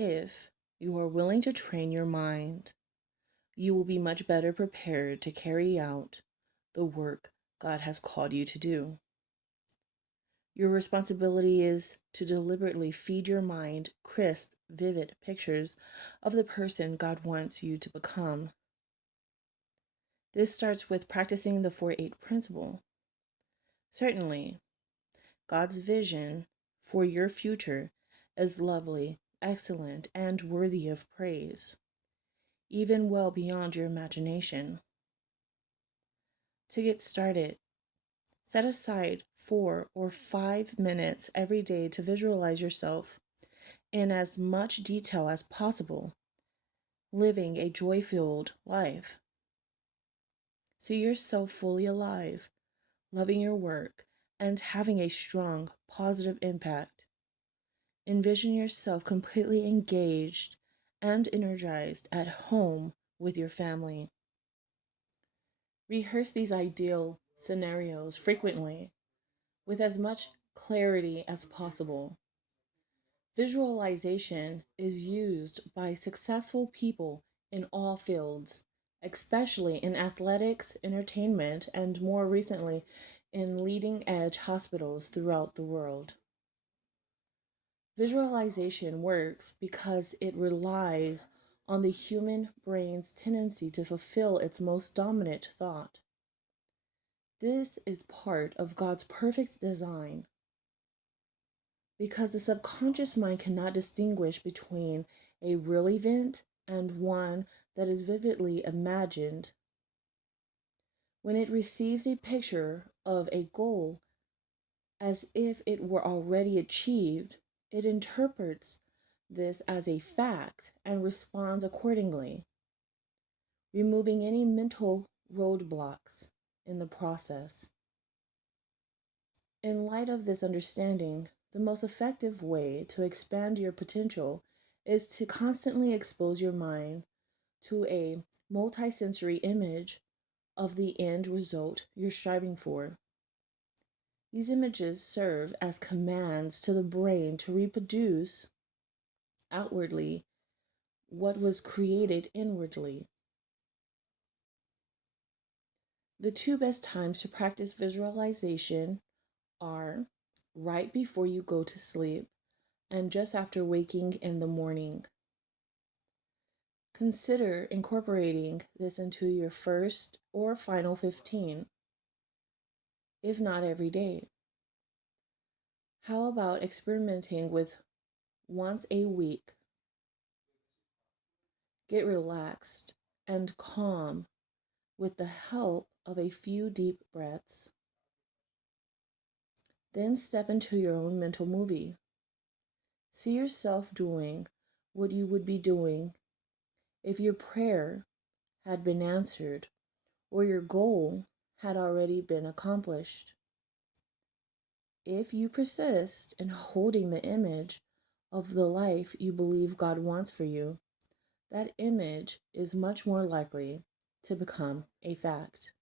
If you are willing to train your mind, you will be much better prepared to carry out the work God has called you to do. Your responsibility is to deliberately feed your mind crisp, vivid pictures of the person God wants you to become. This starts with practicing the 4-8 principle. Certainly, God's vision for your future is lovely, excellent, and worthy of praise, even well beyond your imagination. To get started, set aside 4 or 5 minutes every day to visualize yourself in as much detail as possible, living a joy-filled life. See yourself fully alive, loving your work, and having a strong, positive impact. Envision yourself completely engaged and energized at home with your family. Rehearse these ideal scenarios frequently with as much clarity as possible. Visualization is used by successful people in all fields, especially in athletics, entertainment, and more recently in leading edge hospitals throughout the world. Visualization works because it relies on the human brain's tendency to fulfill its most dominant thought. This is part of God's perfect design because the subconscious mind cannot distinguish between a real event and one that is vividly imagined. When it receives a picture of a goal as if it were already achieved, it interprets this as a fact and responds accordingly, removing any mental roadblocks in the process. In light of this understanding, the most effective way to expand your potential is to constantly expose your mind to a multisensory image of the end result you're striving for. These images serve as commands to the brain to reproduce outwardly what was created inwardly. The two best times to practice visualization are right before you go to sleep and just after waking in the morning. Consider incorporating this into your first or final 15, if not every day. How about experimenting with once a week? Get relaxed and calm with the help of a few deep breaths. Then step into your own mental movie. See yourself doing what you would be doing if your prayer had been answered or your goal had already been accomplished. If you persist in holding the image of the life you believe God wants for you, that image is much more likely to become a fact.